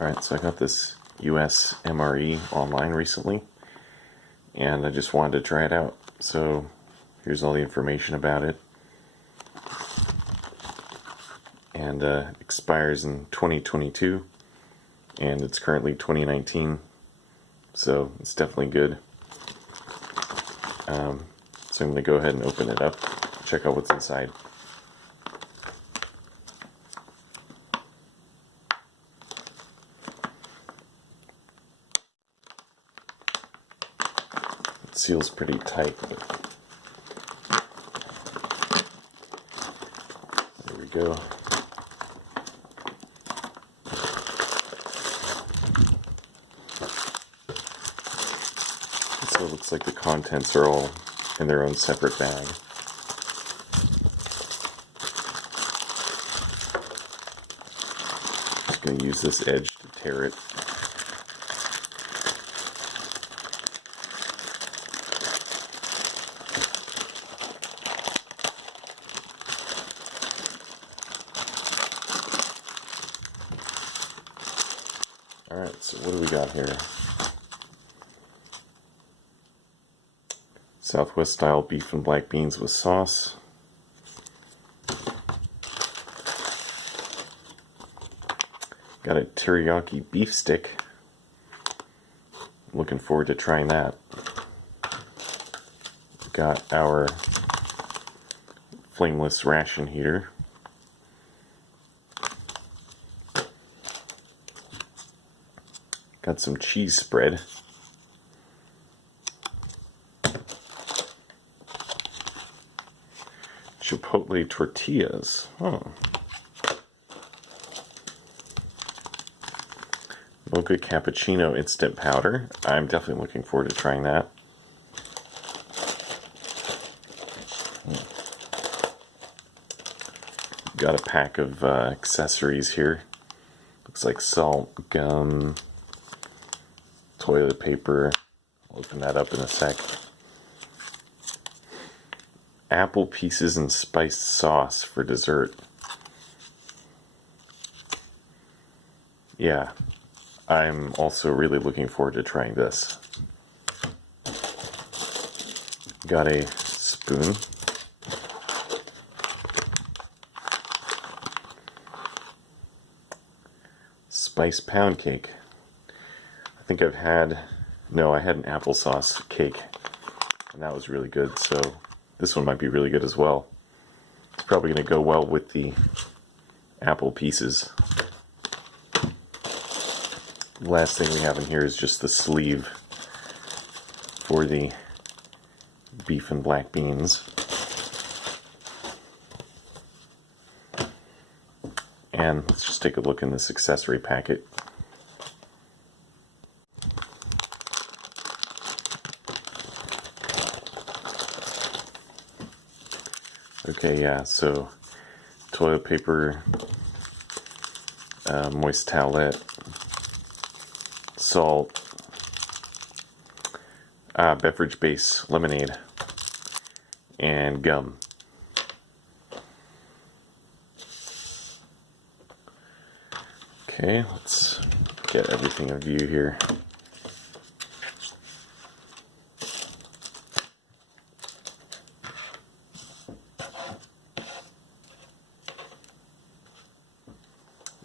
Alright, so I got this US MRE online recently, and I just wanted to try it out. So here's all the information about it. And expires in 2022, and it's currently 2019, so it's definitely good. So I'm going to go ahead and open it up, check out what's inside. It seals pretty tight. There we go. So it looks like the contents are all in their own separate bag. Just going to use this edge to tear it. Alright, so what do we got here? Southwest style beef and black beans with sauce. Got a teriyaki beef stick. Looking forward to trying that. Got our flameless ration heater. Got some cheese spread. Chipotle tortillas. Oh. Mocha cappuccino instant powder. I'm definitely looking forward to trying that. Got a pack of accessories here. Looks like salt, gum, toilet paper. I'll open that up in a sec. Apple pieces and spiced sauce for dessert. Yeah, I'm also really looking forward to trying this. Got a spoon. Spice pound cake. I think I had an applesauce cake, and that was really good, so this one might be really good as well. It's probably going to go well with the apple pieces. The last thing we have in here is just the sleeve for the beef and black beans. And let's just take a look in this accessory packet. Okay, yeah, so toilet paper, moist towelette, salt, beverage base lemonade, and gum. Okay, let's get everything in view here.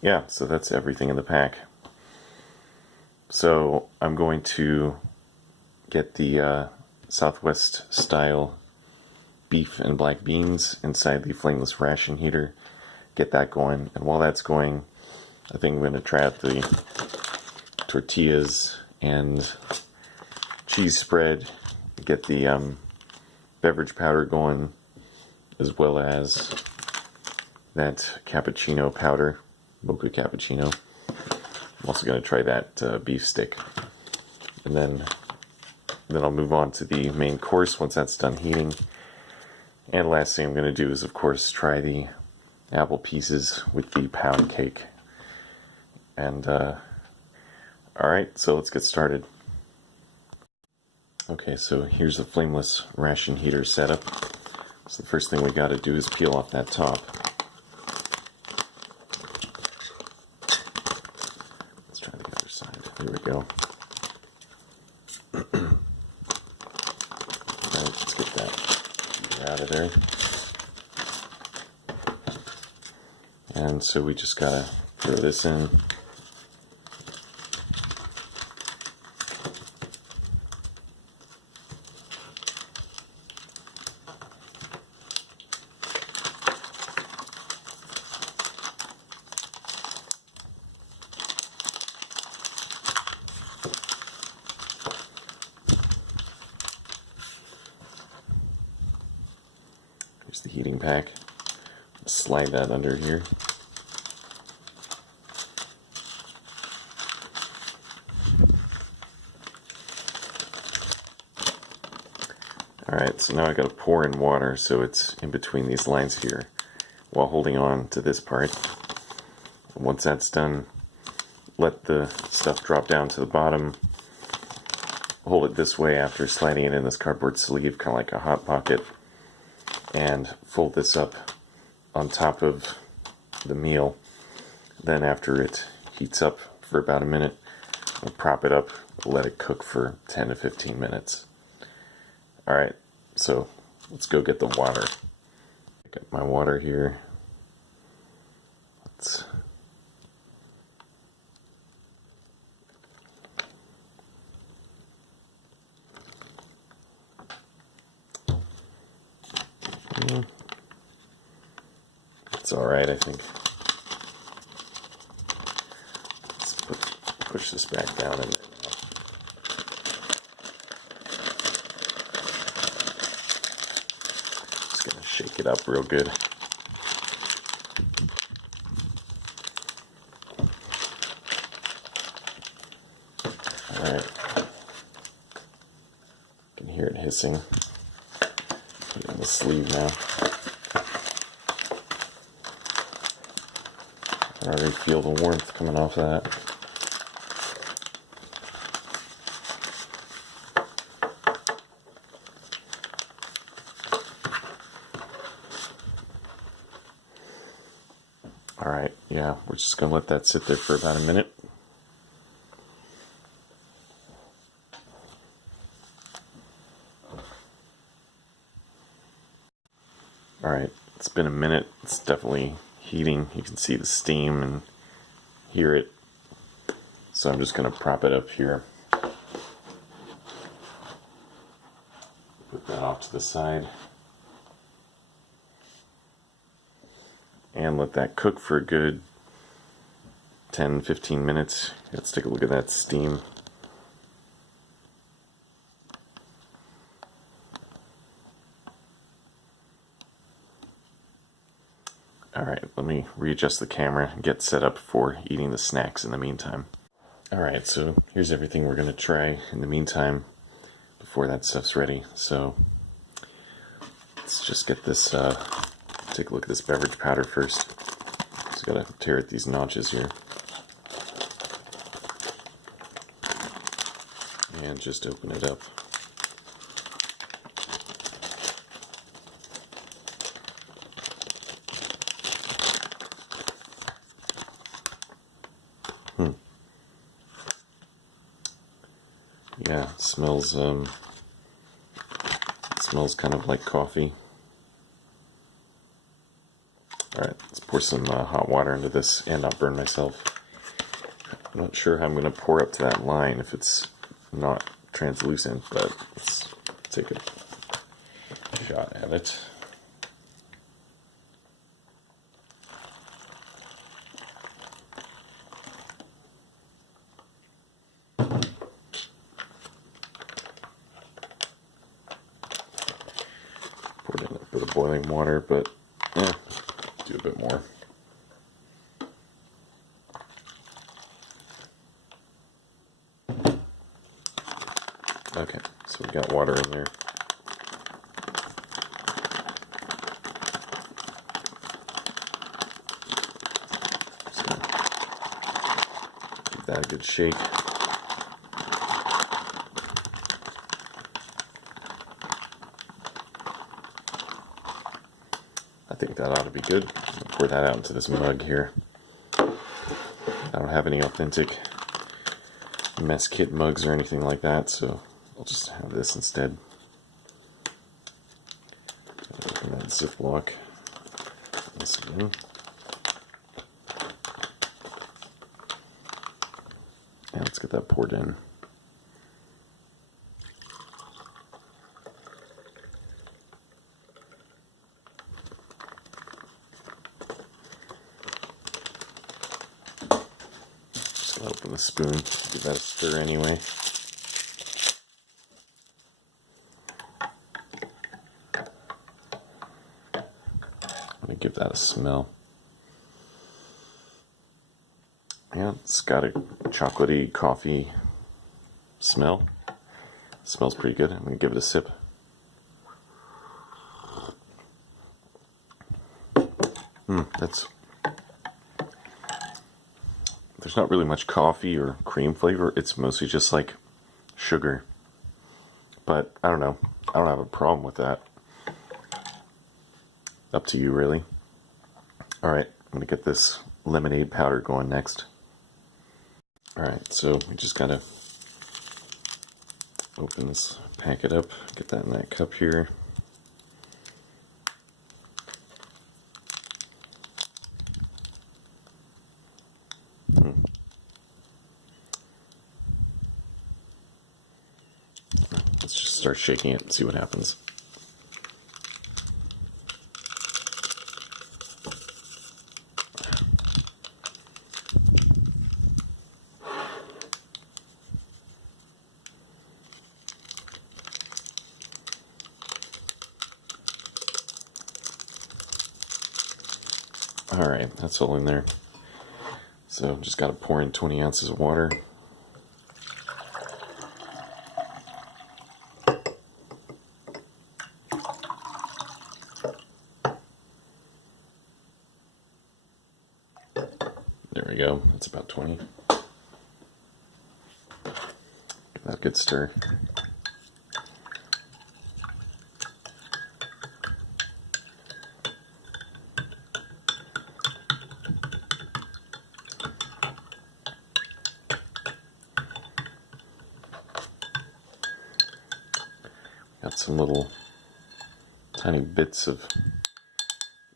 Yeah, so that's everything in the pack. So I'm going to get the Southwest style beef and black beans inside the flameless ration heater, get that going, and while that's going, I think I'm going to try out the tortillas and cheese spread, get the beverage powder going, as well as that cappuccino powder. Mocha cappuccino. I'm also going to try that beef stick, and then I'll move on to the main course once that's done heating. And last thing I'm going to do is, of course, try the apple pieces with the pound cake. And alright, so let's get started. Okay, so here's the flameless ration heater setup. So the first thing we got to do is peel off that top. Let's try the other side. Here we go. Alright, let's get that out of there. And so we just gotta throw this in. Here's the heating pack. Slide that under here. Alright, so now I gotta pour in water so it's in between these lines here while holding on to this part. And once that's done, let the stuff drop down to the bottom. Hold it this way after sliding it in this cardboard sleeve, kind of like a hot pocket, and fold this up on top of the meal. Then after it heats up for about a minute, we'll prop it up, let it cook for 10 to 15 minutes. Alright, so let's go get the water. Got my water here. Let's it's alright, I think. Let's push this back down in there now. Just gonna shake it up real good. Alright. You can hear it hissing. Put it on the sleeve now. I already feel the warmth coming off that. Alright, yeah, we're just going to let that sit there for about a minute. Alright, it's been a minute. It's definitely heating. You can see the steam and hear it. So I'm just going to prop it up here. Put that off to the side. And let that cook for a good 10-15 minutes. Let's take a look at that steam. Alright, let me readjust the camera and get set up for eating the snacks in the meantime. Alright, so here's everything we're going to try in the meantime before that stuff's ready. So let's just get this, take a look at this beverage powder first. Just gotta tear at these notches here. And just open it up. Yeah, it smells kind of like coffee. Alright, let's pour some hot water into this and not burn myself. I'm not sure how I'm going to pour up to that line if it's not translucent, but let's take a shot at it. Poured in a bit of boiling water, but yeah, do a bit more. Okay, so we got water in there. So give that a good shake. I think that ought to be good. I'll pour that out into this mug here. I don't have any authentic mess kit mugs or anything like that, so I'll just have this instead. Open that Ziploc. This again. And let's get that poured in. Just gotta open the spoon, give that a stir anyway. I'm gonna give that a smell. Yeah, it's got a chocolatey coffee smell. Smells pretty good. I'm gonna give it a sip. There's not really much coffee or cream flavor. It's mostly just like sugar. But I don't know. I don't have a problem with that. Up to you, really. Alright, I'm gonna get this lemonade powder going next. Alright, so we just gotta open this packet up, get that in that cup here. Let's just start shaking it and see what happens. Alright, that's all in there. So just got to pour in 20 ounces of water. There we go, that's about 20. Give that a good stir. Got some little tiny bits of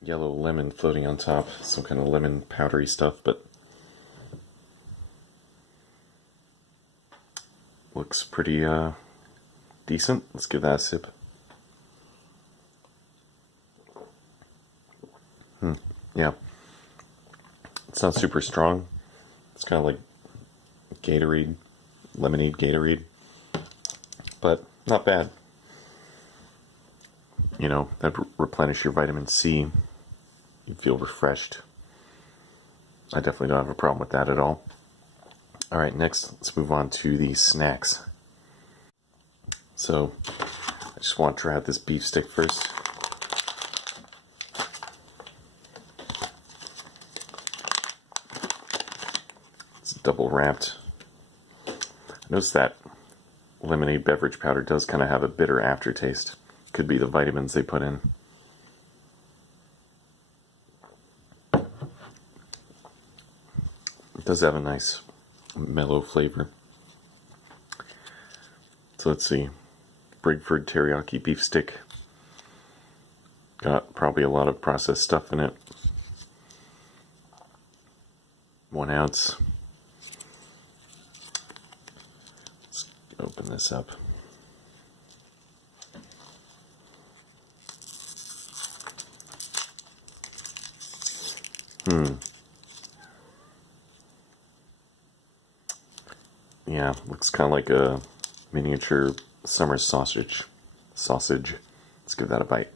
yellow lemon floating on top, some kind of lemon powdery stuff, but looks pretty decent. Let's give that a sip. Yeah, it's not super strong. It's kind of like Gatorade, lemonade Gatorade, but not bad. You know, that'd replenish your vitamin C. You'd feel refreshed. I definitely don't have a problem with that at all. Alright, next let's move on to the snacks. So, I just want to try out this beef stick first. It's double wrapped. I noticed that lemonade beverage powder does kind of have a bitter aftertaste. Could be the vitamins they put in. It does have a nice mellow flavor. So let's see. Brigford teriyaki beef stick. Got probably a lot of processed stuff in it. 1 ounce. Let's open this up. Yeah, looks kind of like a miniature summer sausage. Let's give that a bite.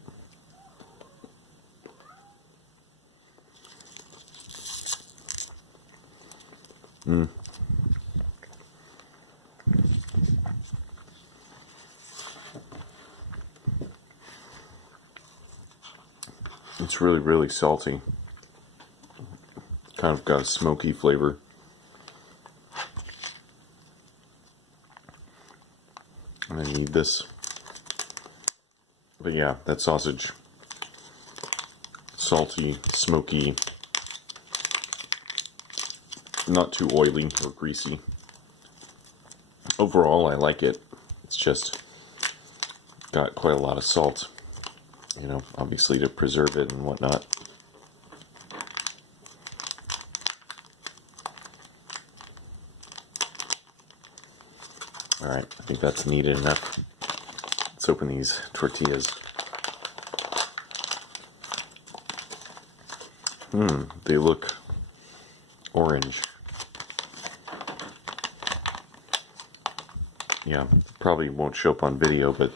It's really, really salty. Kind of got a smoky flavor. I need this. But yeah, that sausage. Salty, smoky. Not too oily or greasy. Overall, I like it. It's just got quite a lot of salt, you know, obviously to preserve it and whatnot. Alright, I think that's needed enough. Let's open these tortillas. They look orange. Yeah, probably won't show up on video, but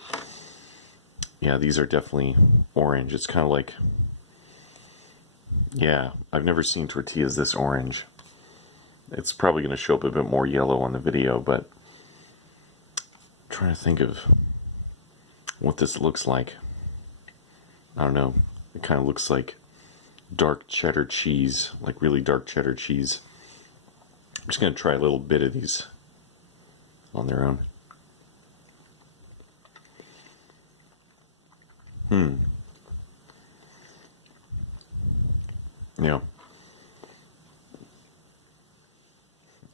yeah, these are definitely orange. It's kind of like, yeah, I've never seen tortillas this orange. It's probably going to show up a bit more yellow on the video, but I'm trying to think of what this looks like. I don't know. It kind of looks like dark cheddar cheese, like really dark cheddar cheese. I'm just going to try a little bit of these on their own. Yeah.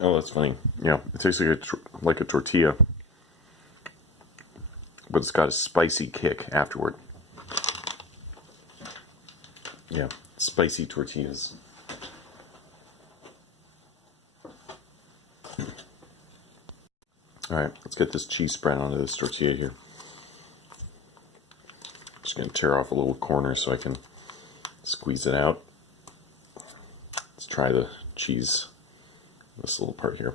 Oh, that's funny. Yeah, it tastes like a tortilla, but it's got a spicy kick afterward. Yeah, spicy tortillas. Alright, let's get this cheese spread onto this tortilla here. Just going to tear off a little corner so I can squeeze it out. Let's try the cheese, this little part here.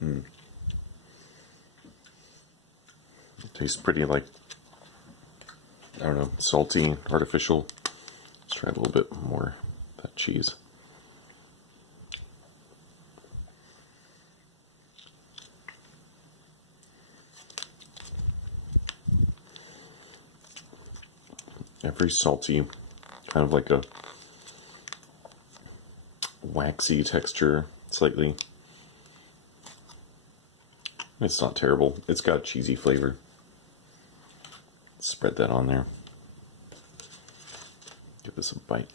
It tastes pretty like, I don't know, salty, artificial. Let's try a little bit more of that cheese. Yeah, very salty, kind of like a waxy texture, slightly. It's not terrible. It's got cheesy flavor. Spread that on there. Give this a bite.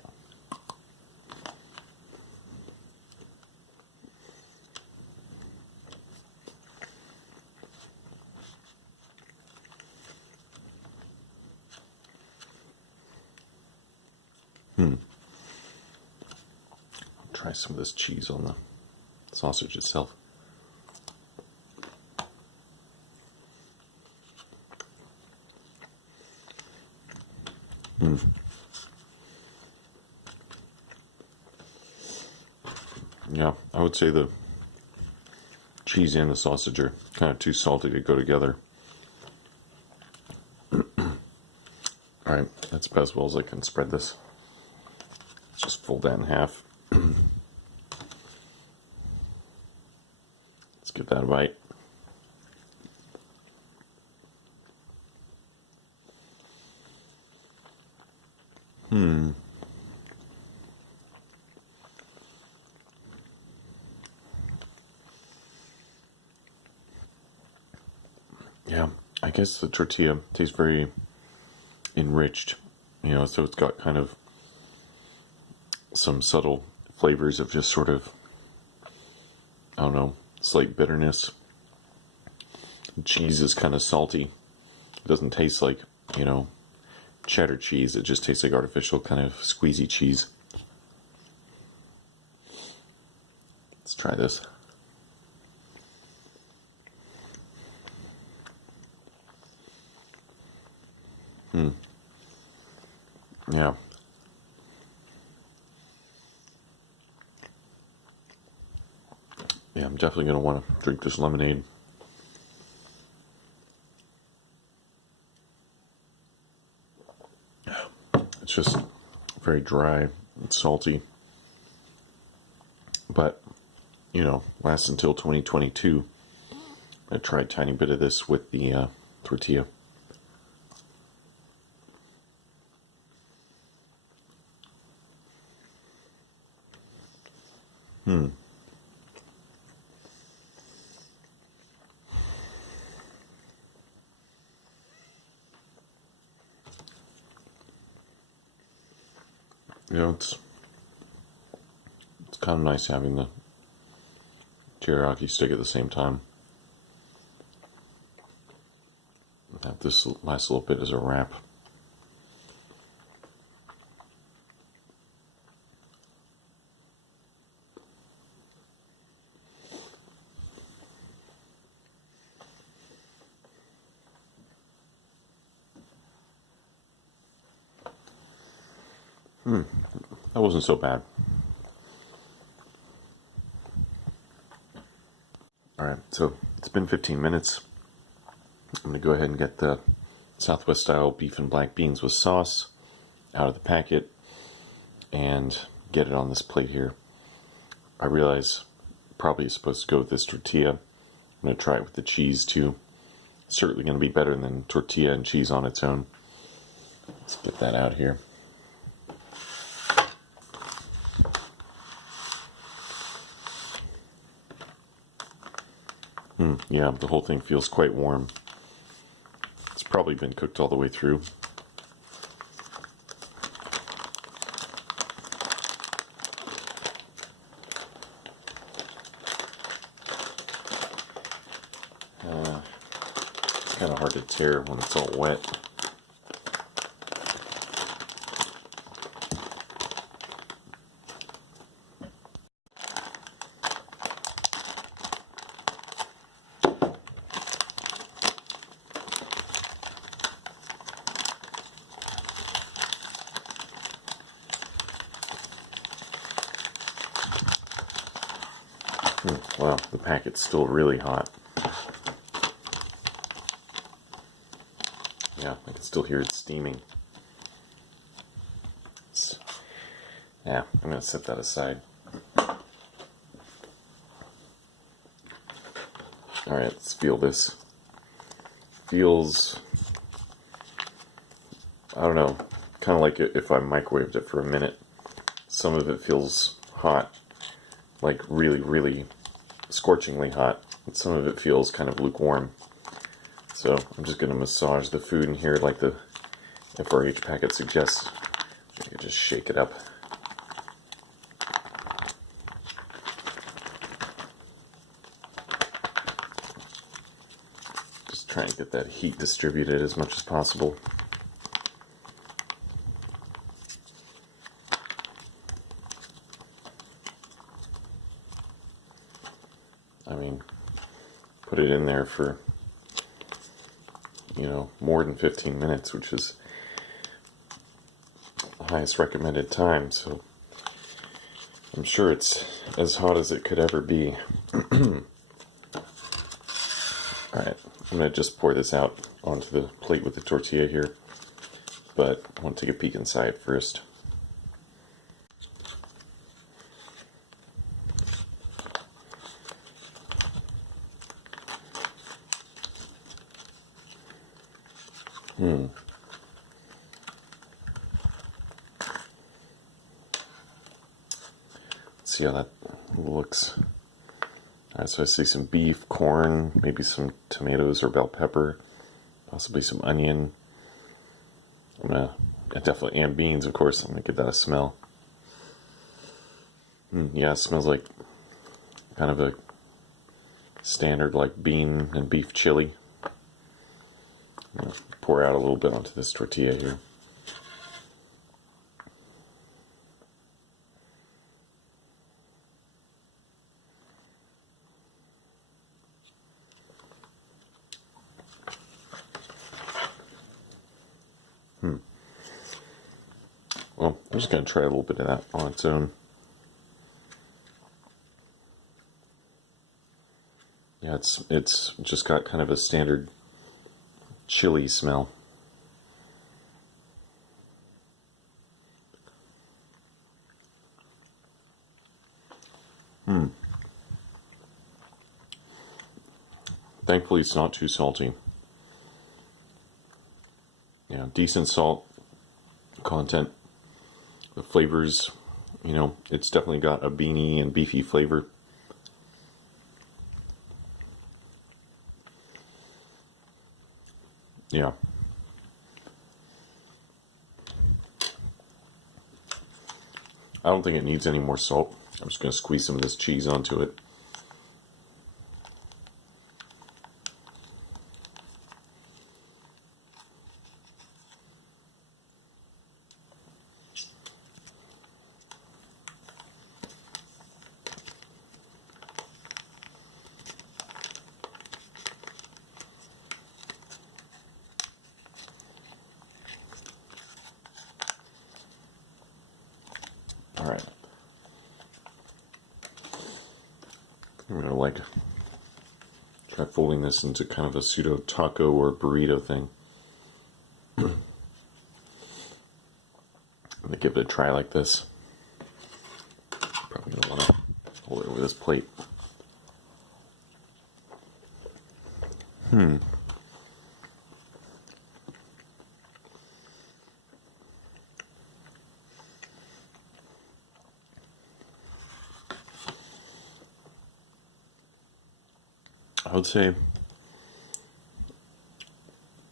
Try some of this cheese on the sausage itself. Yeah, I would say the cheese and the sausage are kind of too salty to go together. Alright, that's about as well as I can spread this. Let's just fold that in half. Let's give that a bite. Yeah, I guess the tortilla tastes very enriched, you know, so it's got kind of some subtle flavors of just sort of, I don't know, slight bitterness. The cheese is kind of salty. It doesn't taste like, you know, cheddar cheese. It just tastes like artificial kind of squeezy cheese. Let's try this. Yeah. Yeah, I'm definitely going to want to drink this lemonade. It's just very dry and salty. But, you know, lasts until 2022. I tried a tiny bit of this with the tortilla. You know, it's kind of nice having the teriyaki stick at the same time. This last little bit is a wrap. That wasn't so bad. Alright, so it's been 15 minutes. I'm going to go ahead and get the Southwest style beef and black beans with sauce out of the packet and get it on this plate here. I realize probably it's supposed to go with this tortilla. I'm going to try it with the cheese too. It's certainly going to be better than tortilla and cheese on its own. Let's get that out here. Yeah, the whole thing feels quite warm. It's probably been cooked all the way through. It's kind of hard to tear when it's all wet. Wow, the packet's still really hot. Yeah, I can still hear it steaming. Yeah, I'm going to set that aside. Alright, let's feel this. Feels, I don't know, kind of like if I microwaved it for a minute. Some of it feels hot, like really, really scorchingly hot. And some of it feels kind of lukewarm. So I'm just going to massage the food in here like the FRH packet suggests. I can just shake it up. Just try and get that heat distributed as much as possible. I mean, put it in there for, you know, more than 15 minutes, which is the highest recommended time, so I'm sure it's as hot as it could ever be. Alright, I'm going to just pour this out onto the plate with the tortilla here, but I want to take a peek inside first. Let's see how that looks. Alright, so I see some beef, corn, maybe some tomatoes or bell pepper, possibly some onion. And beans, of course. I'm gonna give that a smell. Yeah, it smells like kind of a standard like bean and beef chili. I'm gonna pour out a little bit onto this tortilla here. Well, I'm just going to try a little bit of that on its own. Yeah, it's just got kind of a standard chili smell. Thankfully, it's not too salty. Yeah, decent salt content. The flavors, you know, it's definitely got a beany and beefy flavor. Yeah. I don't think it needs any more salt. I'm just going to squeeze some of this cheese onto it. I'm gonna like try folding this into kind of a pseudo taco or burrito thing. I'm gonna give it a try like this. Probably gonna want to hold it over this plate. I would say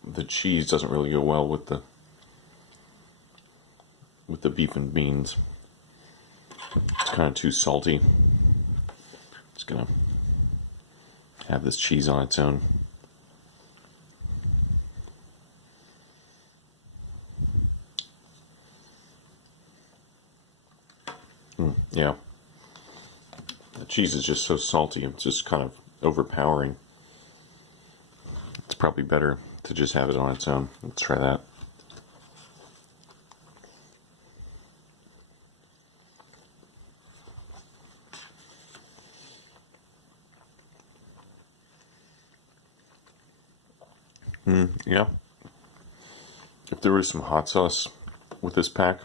the cheese doesn't really go well with the beef and beans. It's kind of too salty. Just gonna have this cheese on its own. Yeah. The cheese is just so salty, it's just kind of overpowering. It's probably better to just have it on its own. Let's try that. Yeah. If there was some hot sauce with this pack,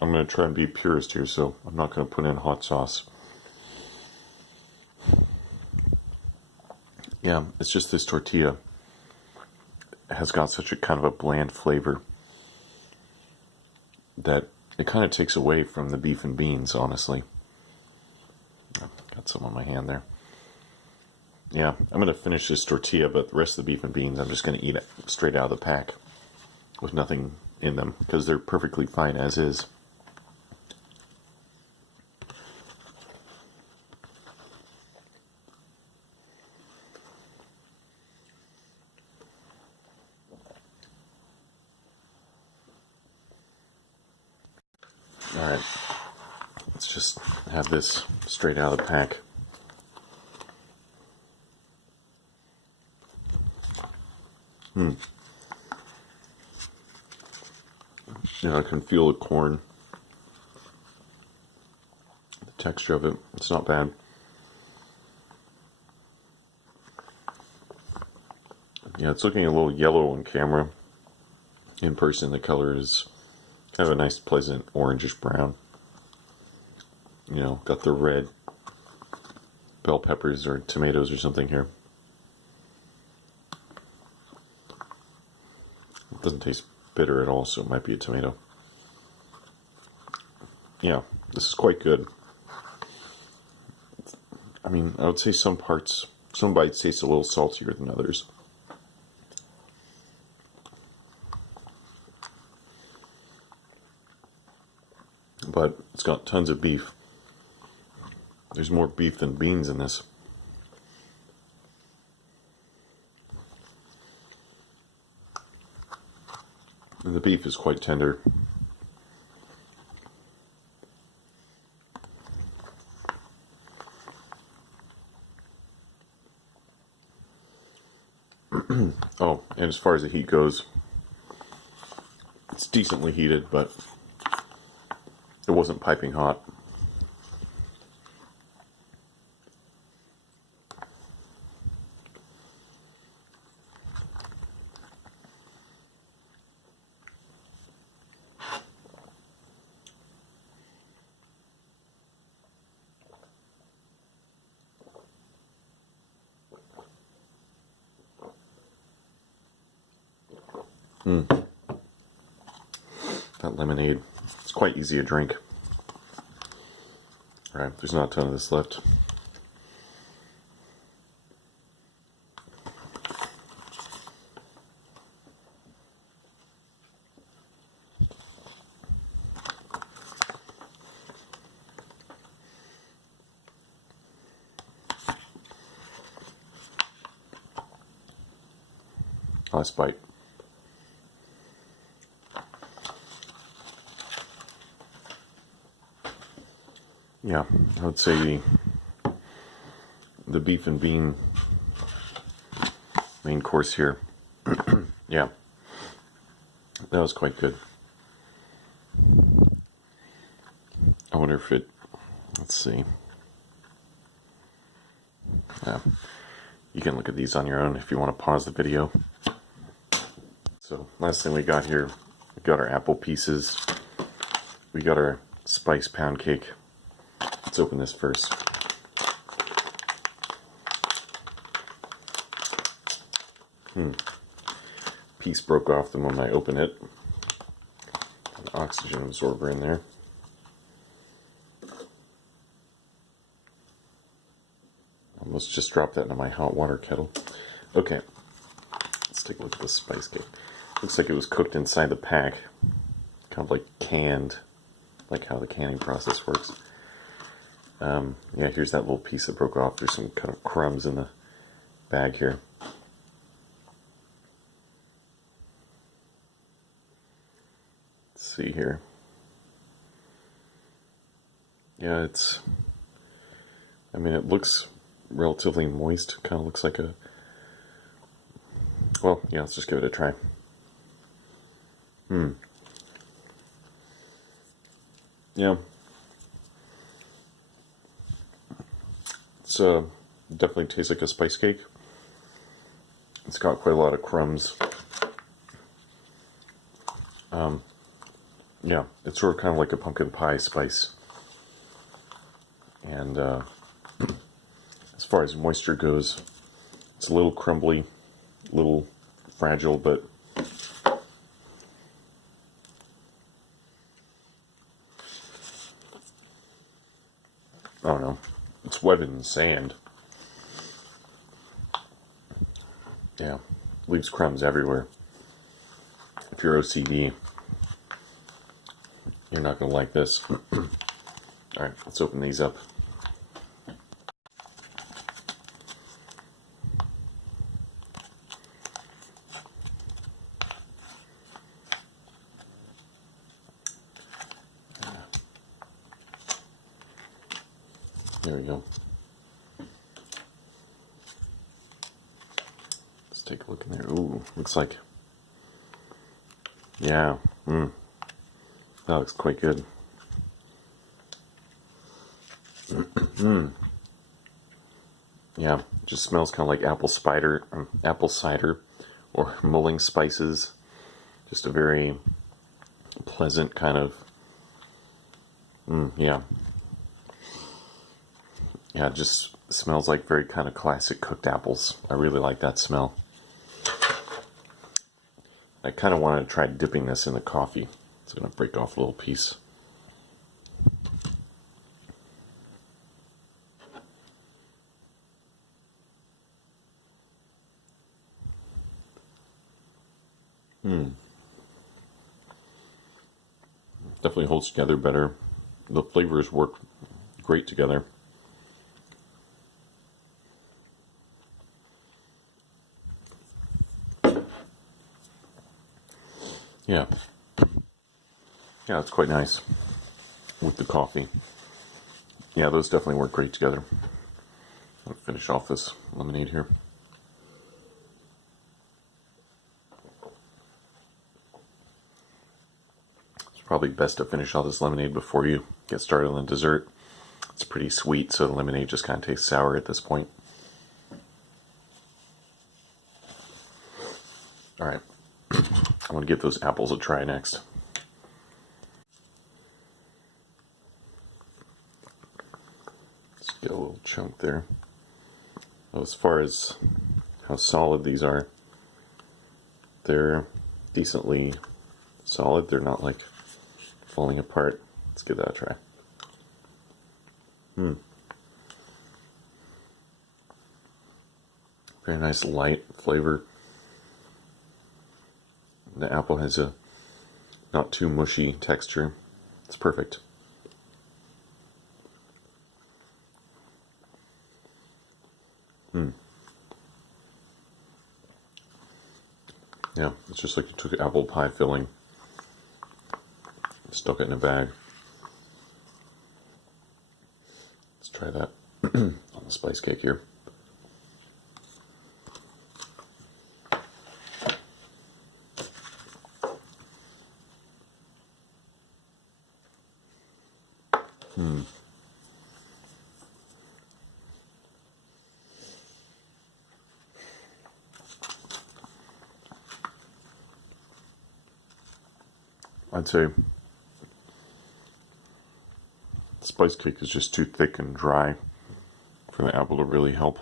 I'm going to try and be purist here, so I'm not going to put in hot sauce. Yeah, it's just this tortilla has got such a kind of a bland flavor that it kind of takes away from the beef and beans, honestly. Got some on my hand there. Yeah, I'm going to finish this tortilla, but the rest of the beef and beans I'm just going to eat it straight out of the pack with nothing in them because they're perfectly fine as is. Alright, let's just have this straight out of the pack. I can feel the corn, the texture of it. It's not bad. Yeah, it's looking a little yellow on camera. In person, the color is kind of a nice, pleasant orangish brown. Got the red bell peppers or tomatoes or something here. It doesn't taste bitter at all, so it might be a tomato. Yeah, this is quite good. I mean, I would say some bites taste a little saltier than others. But it's got tons of beef. There's more beef than beans in this. And the beef is quite tender. Oh, and as far as the heat goes, it's decently heated, but it wasn't piping hot. That lemonade, it's quite easy to drink. Alright, there's not a ton of this left. Last bite. Yeah, I would say the beef and bean main course here. Yeah, that was quite good. I wonder if let's see. You can look at these on your own if you want to pause the video. So last thing we got here, we got our apple pieces. We got our spice pound cake. Let's open this first. Piece broke off the moment I opened it. An oxygen absorber in there. Almost just dropped that into my hot water kettle. Okay, let's take a look at this spice cake. Looks like it was cooked inside the pack. Kind of like canned, like how the canning process works. Yeah, here's that little piece that broke off. There's some kind of crumbs in the bag here. Let's see here. Yeah, I mean, it looks relatively moist. Kind of looks like a... Well, yeah, let's just give it a try. Yeah. It's definitely tastes like a spice cake. It's got quite a lot of crumbs. Yeah, it's sort of kind of like a pumpkin pie spice. And as far as moisture goes, it's a little crumbly, a little fragile, but I don't know. It's webbed in sand. Yeah, leaves crumbs everywhere. If you're OCD, you're not going to like this. Alright, let's open these up. There we go. Let's take a look in there. Ooh, looks like... Yeah, that looks quite good. Yeah, just smells kind of like apple cider or Mullins spices. Just a very pleasant kind of... yeah. Yeah, it just smells like very kind of classic cooked apples. I really like that smell. I kind of want to try dipping this in the coffee. It's going to break off a little piece. Definitely holds together better. The flavors work great together. Yeah. Yeah, it's quite nice with the coffee. Yeah, those definitely work great together. I'll finish off this lemonade here. It's probably best to finish all this lemonade before you get started on the dessert. It's pretty sweet, so the lemonade just kind of tastes sour at this point. Alright, I want to give those apples a try next. Let's get a little chunk there. As far as how solid these are, they're decently solid. They're not like falling apart. Let's give that a try. Very nice light flavor. The apple has a not too mushy texture. It's perfect. Yeah, it's just like you took apple pie filling, stuck it in a bag. Let's try that on the spice cake here. I'd say spice cake is just too thick and dry for the apple to really help.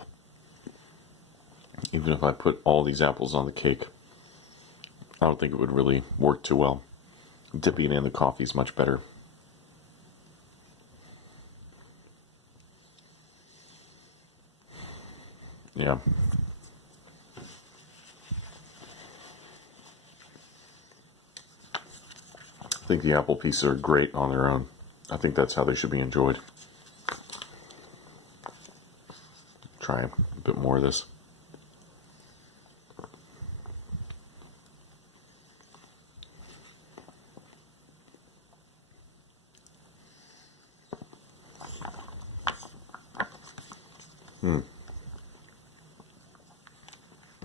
Even if I put all these apples on the cake, I don't think it would really work too well. Dipping it in the coffee is much better. Yeah. I think the apple pieces are great on their own. I think that's how they should be enjoyed. Try a bit more of this.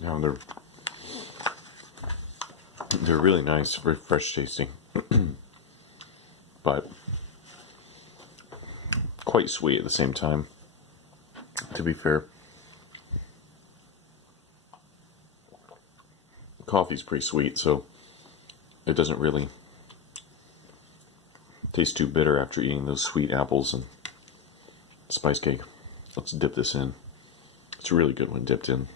Yeah, they're really nice, very fresh tasting, but quite sweet at the same time. To be fair, coffee's pretty sweet, so it doesn't really taste too bitter after eating those sweet apples and spice cake. Let's dip this in. It's a really good one dipped in.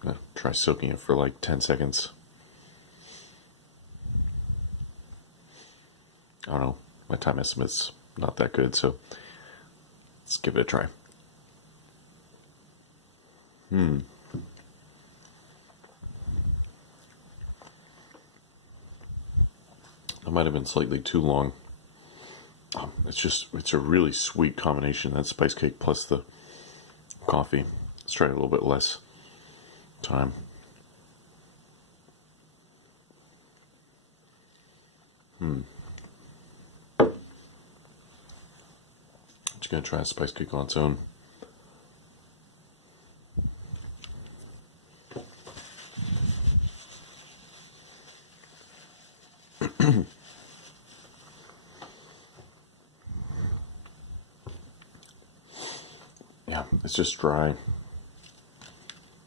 I'm gonna try soaking it for like 10 seconds. I don't know, my time estimate's not that good, so let's give it a try. That might have been slightly too long. It's a really sweet combination, that spice cake plus the coffee. Let's try a little bit less time. Just gonna try a spice cake on its own. Yeah, it's just dry.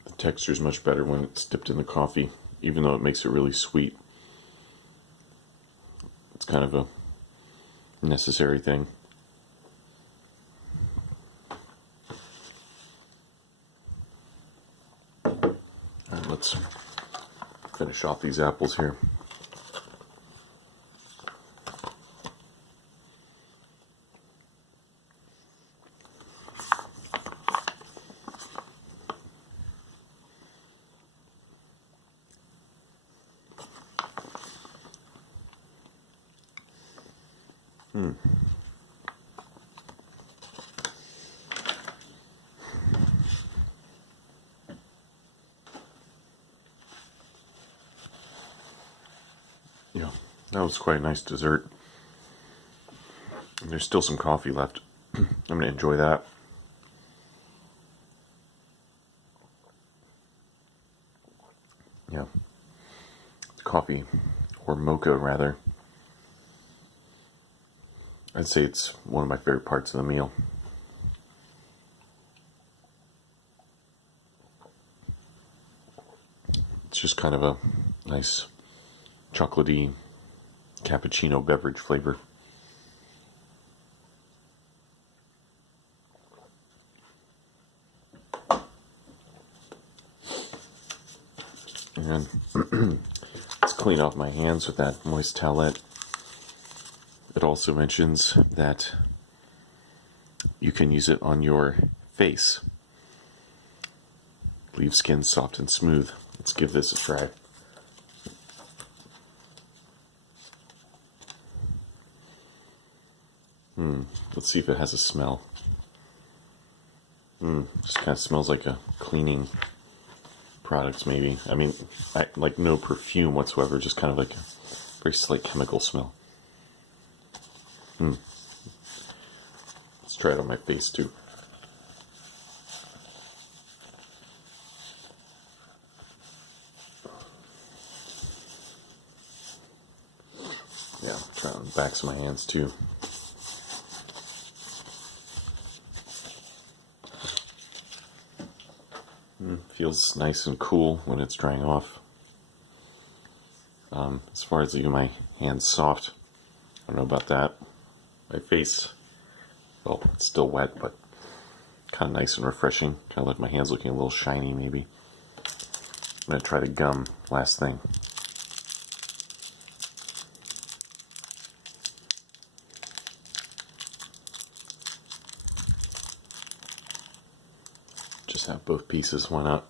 The texture is much better when it's dipped in the coffee, even though it makes it really sweet. It's kind of a necessary thing. Alright, let's finish off these apples here. Yeah, that was quite a nice dessert. There's still some coffee left. I'm going to enjoy that. Yeah, coffee, or mocha rather. I'd say it's one of my favorite parts of the meal. It's just kind of a nice chocolatey cappuccino beverage flavor. And let's clean off my hands with that moist towelette. It also mentions that you can use it on your face. Leave skin soft and smooth. Let's give this a try. Let's see if it has a smell. Just kind of smells like a cleaning product, maybe. I mean, like no perfume whatsoever, just kind of like a very slight chemical smell. Let's try it on my face too. Yeah, try it on the backs of my hands too. Feels nice and cool when it's drying off. As far as leaving my hands soft, I don't know about that. My face, well, it's still wet, but kind of nice and refreshing. Kind of like my hands looking a little shiny, maybe. I'm going to try the gum last thing. Just have both pieces, why not?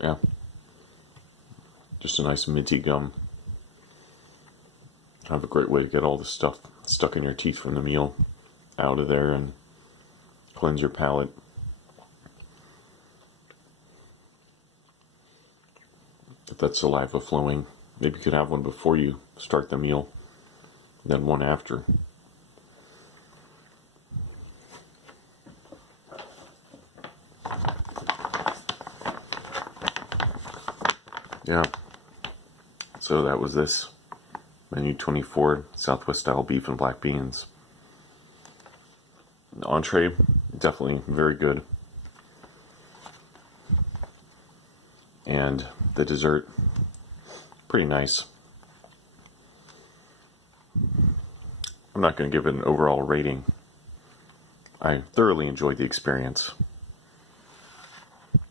Yeah. Just a nice minty gum. Kind of a great way to get all the stuff stuck in your teeth from the meal out of there and cleanse your palate. Get that saliva flowing. Maybe you could have one before you start the meal, then one after. Yeah. So that was this. Menu 24, Southwest style beef and black beans. The entree, definitely very good. And the dessert, pretty nice. I'm not going to give it an overall rating. I thoroughly enjoyed the experience.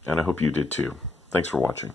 And I hope you did too. Thanks for watching.